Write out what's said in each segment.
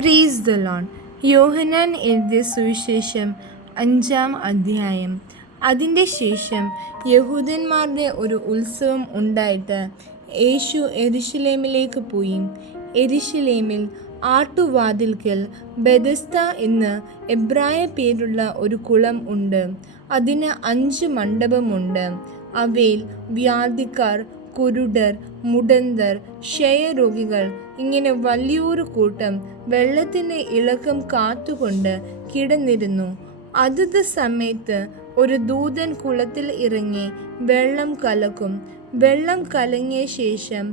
Praise the Lord. യോഹന്നാൻ എഴുതിയ സുവിശേഷം 5-ാം അധ്യായം. അതിൻ്റെ ശേഷം യഹൂദന്മാരുടെ ഒരു ഉത്സവം ഉണ്ടായിട്ട് യേശു യെരുശലേമിലേക്ക് പോയി. യെരുശലേമിൽ ആട്ടുവാതിൽക്കൽ ബെഥസ്ദ എന്ന് എബ്രായ പേരുള്ള ഒരു കുളം ഉണ്ട്. അതിന് 5 മണ്ഡപമുണ്ട്. അവയിൽ വ്യാധിക്കാർ, കുരുടർ, മുടന്തർ, ക്ഷയരോഗികൾ ഇങ്ങനെ വലിയൊരു കൂട്ടം വെള്ളത്തിൻ്റെ ഇളക്കം കാത്തുകൊണ്ട് കിടന്നിരുന്നു. അതത് സമയത്ത് ഒരു ദൂതൻ കുളത്തിൽ ഇറങ്ങി വെള്ളം കലക്കും. വെള്ളം കലങ്ങിയ ശേഷം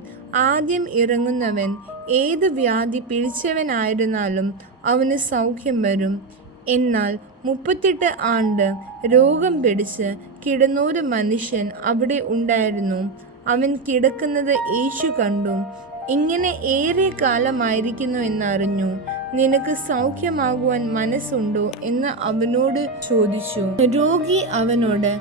ആദ്യം ഇറങ്ങുന്നവൻ ഏത് വ്യാധി പിടിച്ചവനായിരുന്നാലും അവന് സൗഖ്യം വരും. എന്നാൽ 38 ആണ്ട് രോഗം പിടിച്ച് കിടന്നൊരു മനുഷ്യൻ അവിടെ ഉണ്ടായിരുന്നു. അവൻ കിടക്കുന്നത് യേശു കണ്ടു. ഇങ്ങനെ ഏറെ കാലമായിരിക്കുന്നു എന്നറിഞ്ഞു. നിനക്ക് സൗഖ്യമാകുവാൻ മനസ്സുണ്ടോ എന്ന് അവനോട് ചോദിച്ചു. രോഗി അവനോട്,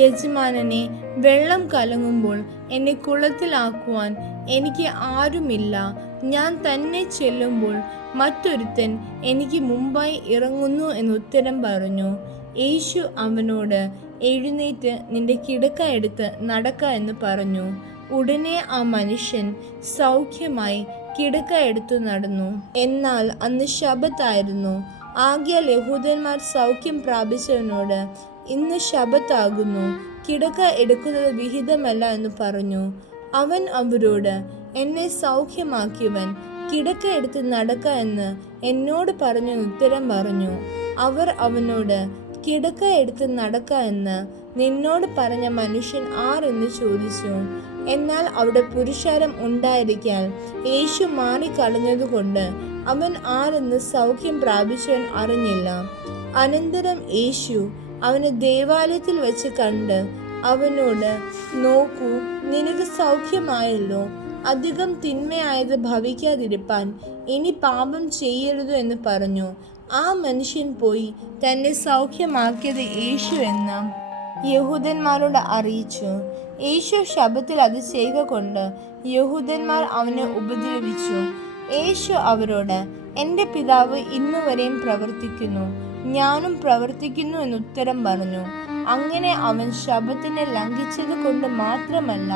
യജമാനനെ, വെള്ളം കലങ്ങുമ്പോൾ എന്നെ കുളത്തിലാക്കുവാൻ എനിക്ക് ആരുമില്ല. ഞാൻ തന്നെ ചെല്ലുമ്പോൾ മറ്റൊരുത്തൻ എനിക്ക് മുമ്പായി ഇറങ്ങുന്നു എന്നുത്തരം പറഞ്ഞു. യേശു അവനോട്, എഴുന്നേറ്റ് നിന്റെ കിടക്ക എടുത്ത് നടക്ക എന്ന് പറഞ്ഞു. ഉടനെ ആ മനുഷ്യൻ സൗഖ്യമായി കിടക്ക എടുത്തു നടന്നു. എന്നാൽ അന്ന് ശബ്ബത്തായിരുന്നു. ആകയാൽ യഹൂദന്മാർ സൗഖ്യം പ്രാപിച്ചവനോട്, ഇന്ന് ശബ്ബത്താകുന്നു, കിടക്ക എടുക്കുന്നത് വിഹിതമല്ല എന്ന് പറഞ്ഞു. അവൻ അവരോട്, എന്നെ സൗഖ്യമാക്കിയവൻ കിടക്ക എടുത്ത് നടക്ക എന്ന് എന്നോട് പറഞ്ഞു ഉത്തരം പറഞ്ഞു. അവർ അവനോട്, കിടക്ക എടുത്ത് നടക്ക എന്ന് നിന്നോട് പറഞ്ഞ മനുഷ്യൻ ആരെന്ന് ചോദിച്ചു. എന്നാൽ അവിടെ പുരുഷാരം ഉണ്ടായിരിക്കാൻ യേശു മാറിക്കളഞ്ഞതുകൊണ്ട് അവൻ ആരെന്ന് സൗഖ്യം പ്രാപിച്ചവൻ അറിഞ്ഞില്ല. അനന്തരം യേശു അവനെ ദേവാലയത്തിൽ വെച്ച് കണ്ട് അവനോട്, നോക്കൂ, നിനക്ക് സൗഖ്യമായല്ലോ. അധികം തിന്മയായത് ഭവിക്കാതിരിപ്പാൻ ഇനി പാപം ചെയ്യരുത് എന്ന് പറഞ്ഞു. ആ മനുഷ്യൻ പോയി തന്നെ സൗഖ്യമാക്കിയത് യേശു എന്ന് യഹൂദന്മാരോട് അറിയിച്ചു. യേശു ശബ്ബത്തിൽ അത് ചെയ്യുക കൊണ്ട് യഹൂദന്മാർ അവനെ ഉപദ്രവിച്ചു. യേശു അവരോട്, എൻ്റെ പിതാവ് ഇന്നുവരെയും പ്രവർത്തിക്കുന്നു, ഞാനും പ്രവർത്തിക്കുന്നു എന്നുത്തരം പറഞ്ഞു. അങ്ങനെ അവൻ ശബ്ബത്തിനെ ലംഘിച്ചത് കൊണ്ട് മാത്രമല്ല,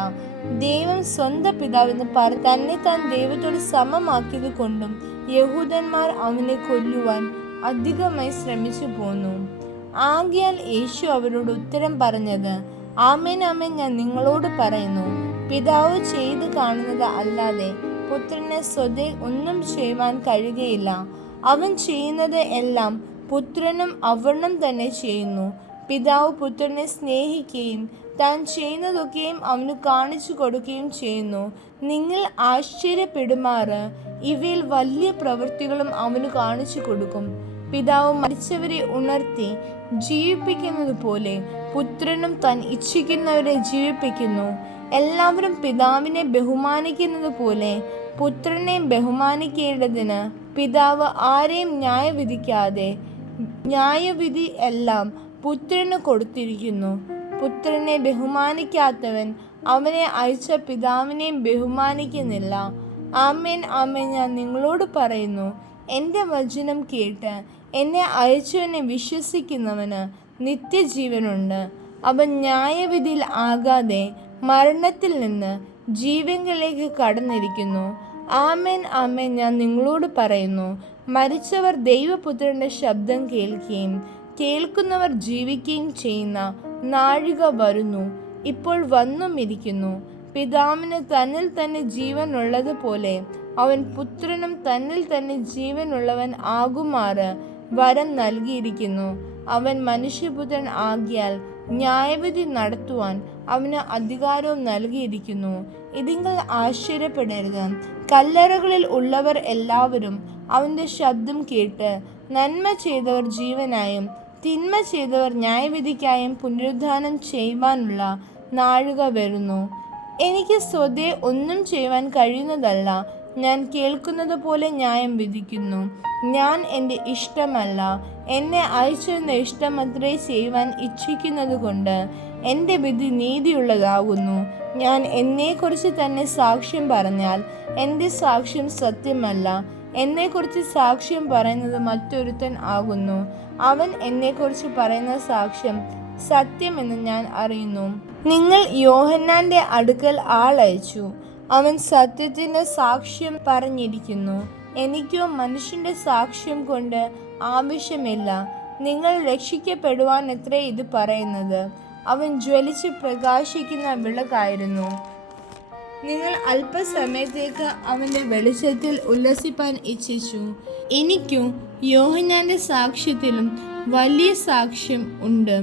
ദൈവം സ്വന്തം പിതാവെന്ന് തന്നെ താൻ ദൈവത്തോട് സമമാക്കിയത് കൊണ്ടും യഹൂദന്മാർ അവനെ കൊല്ലുവാൻ അധികമായി ശ്രമിച്ചു പോന്നു. ആകയാൽ യേശു അവരോട് ഉത്തരം പറഞ്ഞത്, ആമേൻ ആമേൻ ഞാൻ നിങ്ങളോട് പറയുന്നു, പിതാവ് ചെയ്ത് കാണുന്നത് അല്ലാതെ പുത്രന് സ്വതേ ഒന്നും ചെയ്യുവാൻ കഴിയുകയില്ല. അവൻ ചെയ്യുന്നത് എല്ലാം പുത്രനും അവണ്ണം തന്നെ ചെയ്യുന്നു. പിതാവ് പുത്രനെ സ്നേഹിക്കുകയും താൻ ചെയ്യുന്നതൊക്കെയും അവന് കാണിച്ചു കൊടുക്കുകയും ചെയ്യുന്നു. നിങ്ങൾ ആശ്ചര്യപ്പെടുമാറ് ഇവയിൽ വലിയ പ്രവൃത്തികളും അവന് കാണിച്ചു കൊടുക്കും. പിതാവ് മരിച്ചവരെ ഉണർത്തി ജീവിപ്പിക്കുന്നത് പോലെ പുത്രനും താൻ ഇച്ഛിക്കുന്നവരെ ജീവിപ്പിക്കുന്നു. എല്ലാവരും പിതാവിനെ ബഹുമാനിക്കുന്നത് പോലെ പുത്രനെ ബഹുമാനിക്കേണ്ടതിന് പിതാവ് ആരെയും ന്യായവിധിക്കാതെ ന്യായവിധി എല്ലാം പുത്രന് കൊടുത്തിരിക്കുന്നു. പുത്രനെ ബഹുമാനിക്കാത്തവൻ അവനെ അയച്ച പിതാവിനെയും ബഹുമാനിക്കുന്നില്ല. ആമേൻ ആമേൻ ഞാൻ നിങ്ങളോട് പറയുന്നു, എൻ്റെ വചനം കേട്ട് എന്നെ അയച്ചവനെ വിശ്വസിക്കുന്നവന് നിത്യജീവനുണ്ട്. അവൻ ന്യായവിധിയിൽ ആകാതെ മരണത്തിൽ നിന്ന് ജീവനിലേക്ക് കടന്നിരിക്കുന്നു. ആമേൻ ആമേൻ ഞാൻ നിങ്ങളോട് പറയുന്നു, മരിച്ചവർ ദൈവപുത്രൻ്റെ ശബ്ദം കേൾക്കുകയും കേൾക്കുന്നവർ ജീവിക്കുകയും ചെയ്യുന്ന നാഴിക വരുന്നു, ഇപ്പോൾ വന്നുമിരിക്കുന്നു. പിതാവിന് തന്നിൽ തന്നെ ജീവൻ ഉള്ളതുപോലെ അവൻ പുത്രനും തന്നിൽ തന്നെ ജീവനുള്ളവൻ ആകുമാറ് വരം നൽകിയിരിക്കുന്നു. അവൻ മനുഷ്യപുത്രൻ ആകിയാൽ ന്യായവിധി നടത്തുവാൻ അവന് അധികാരവും നൽകിയിരിക്കുന്നു. ഇതിങ്ങൾ ആശ്ചര്യപ്പെടരുത്. കല്ലറകളിൽ ഉള്ളവർ എല്ലാവരും അവൻ്റെ ശബ്ദം കേട്ട് നന്മ ചെയ്തവർ ജീവനായും തിന്മ ചെയ്തവർ ന്യായവിധിക്കായും പുനരുദ്ധാനം ചെയ്യുവാനുള്ള നാഴിക വരുന്നു. എനിക്ക് സ്വതേ ഒന്നും ചെയ്യുവാൻ കഴിയുന്നതല്ല. ഞാൻ കേൾക്കുന്നത് പോലെ ന്യായം വിധിക്കുന്നു. ഞാൻ എൻ്റെ ഇഷ്ടമല്ല, എന്നെ അയച്ചെന്ന ഇഷ്ടമത്രേ ചെയ്യുവാൻ ഇച്ഛിക്കുന്നത് കൊണ്ട് എൻ്റെ വിധി നീതിയുള്ളതാകുന്നു. ഞാൻ എന്നെക്കുറിച്ച് തന്നെ സാക്ഷ്യം പറഞ്ഞാൽ എൻ്റെ സാക്ഷ്യം സത്യമല്ല. എന്നെക്കുറിച്ച് സാക്ഷ്യം പറയുന്നത് മറ്റൊരുത്തൻ ആകുന്നു. അവൻ എന്നെക്കുറിച്ച് പറയുന്ന സാക്ഷ്യം സത്യമെന്ന് ഞാൻ അറിയുന്നു. നിങ്ങൾ യോഹന്നാന്റെ അടുക്കൽ ആളയച്ചു. അവൻ സത്യത്തിന് സാക്ഷ്യം പറഞ്ഞിരിക്കുന്നു. എനിക്കോ മനുഷ്യന്റെ സാക്ഷ്യം കൊണ്ട് ആവശ്യമില്ല. നിങ്ങൾ രക്ഷിക്കപ്പെടുവാനത്രേ ഇത് പറയുന്നത്. അവൻ ജ്വലിച്ച് പ്രകാശിക്കുന്ന വിളക്കായിരുന്നു. നിങ്ങൾ അല്പസമയത്തേക്ക് അവൻ്റെ വെളിച്ചത്തിൽ ഉല്ലസിപ്പാൻ ഇച്ഛിച്ചു. എനിക്കും യോഹന്നാന്റെ സാക്ഷ്യത്തിലും വലിയ സാക്ഷ്യം ഉണ്ട്.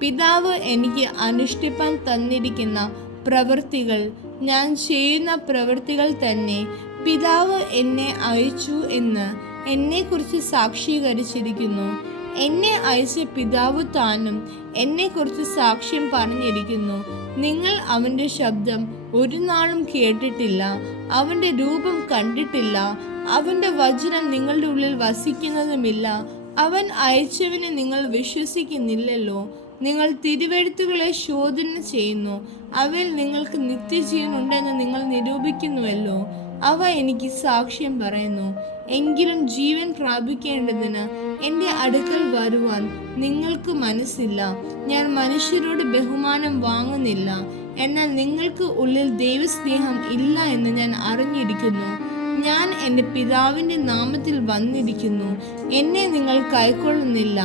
പിതാവ് എനിക്ക് അനുഷ്ഠിപ്പാൻ തന്നിരിക്കുന്ന പ്രവൃത്തികൾ ഞാൻ ചെയ്യുന്ന പ്രവൃത്തികൾ തന്നെ. പിതാവ് എന്നെ അയച്ചു എന്ന് എന്നെക്കുറിച്ച് സാക്ഷീകരിച്ചിരിക്കുന്നു. എന്നെ അയച്ച പിതാവ് താനും എന്നെക്കുറിച്ച് സാക്ഷ്യം പറഞ്ഞിരിക്കുന്നു. നിങ്ങൾ അവൻ്റെ ശബ്ദം ഒരു നാളും കേട്ടിട്ടില്ല, അവൻ്റെ രൂപം കണ്ടിട്ടില്ല, അവൻ്റെ വചനം നിങ്ങളുടെ ഉള്ളിൽ വസിക്കുന്നതുമില്ല. അവൻ അയച്ചവനെ നിങ്ങൾ വിശ്വസിക്കുന്നില്ലല്ലോ. നിങ്ങൾ തിരുവെഴുത്തുകളെ ശോധന ചെയ്യുന്നു, അവയിൽ നിങ്ങൾക്ക് നിത്യജീവൻ ഉണ്ടെന്ന് നിങ്ങൾ നിരൂപിക്കുന്നുവല്ലോ. അവ എനിക്ക് സാക്ഷ്യം പറയുന്നു. എങ്കിലും ജീവൻ പ്രാപിക്കേണ്ടതിന് എൻ്റെ അടുക്കൽ വരുവാൻ നിങ്ങൾക്ക് മനസ്സില്ല. ഞാൻ മനുഷ്യരോട് ബഹുമാനം വാങ്ങുന്നില്ല, എന്നാൽ നിങ്ങൾക്ക് ഉള്ളിൽ ദൈവസ്നേഹം ഇല്ല എന്ന് ഞാൻ അറിഞ്ഞിരിക്കുന്നു. ഞാൻ എൻ്റെ പിതാവിൻ്റെ നാമത്തിൽ വന്നിരിക്കുന്നു, എന്നെ നിങ്ങൾ കൈക്കൊള്ളുന്നില്ല.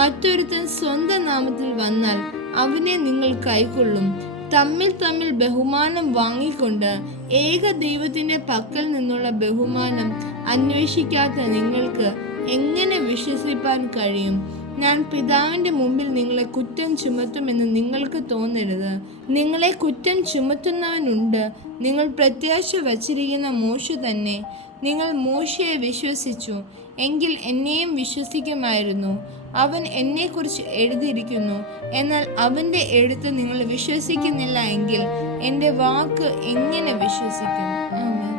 മറ്റൊരുത്തൻ സ്വന്തം നാമത്തിൽ വന്നാൽ അവനെ നിങ്ങൾ കൈക്കൊള്ളും. തമ്മിൽ തമ്മിൽ ബഹുമാനം വാങ്ങിക്കൊണ്ട് ഏക ദൈവത്തിൻ്റെ പക്കൽ നിന്നുള്ള ബഹുമാനം അന്വേഷിക്കാത്ത നിങ്ങൾക്ക് എങ്ങനെ വിശ്വസിപ്പാൻ കഴിയും? ഞാൻ പിതാവിൻ്റെ മുമ്പിൽ നിങ്ങളെ കുറ്റം ചുമത്തുമെന്ന് നിങ്ങൾക്ക് തോന്നരുത്. നിങ്ങളെ കുറ്റം ചുമത്തുന്നവനുണ്ട്. നിങ്ങൾ പ്രത്യാശ വച്ചിരിക്കുന്ന മോശ തന്നെ. നിങ്ങൾ മോശയെ വിശ്വസിച്ചു എങ്കിൽ എന്നെയും വിശ്വസിക്കുമായിരുന്നു. അവൻ എന്നെക്കുറിച്ച് എഴുതിയിരിക്കുന്നു. എന്നാൽ അവൻ്റെ എഴുത്ത് നിങ്ങൾ വിശ്വസിക്കുന്നില്ല എങ്കിൽ എൻ്റെ വാക്ക് എങ്ങനെ വിശ്വസിക്കും? ആമേൻ.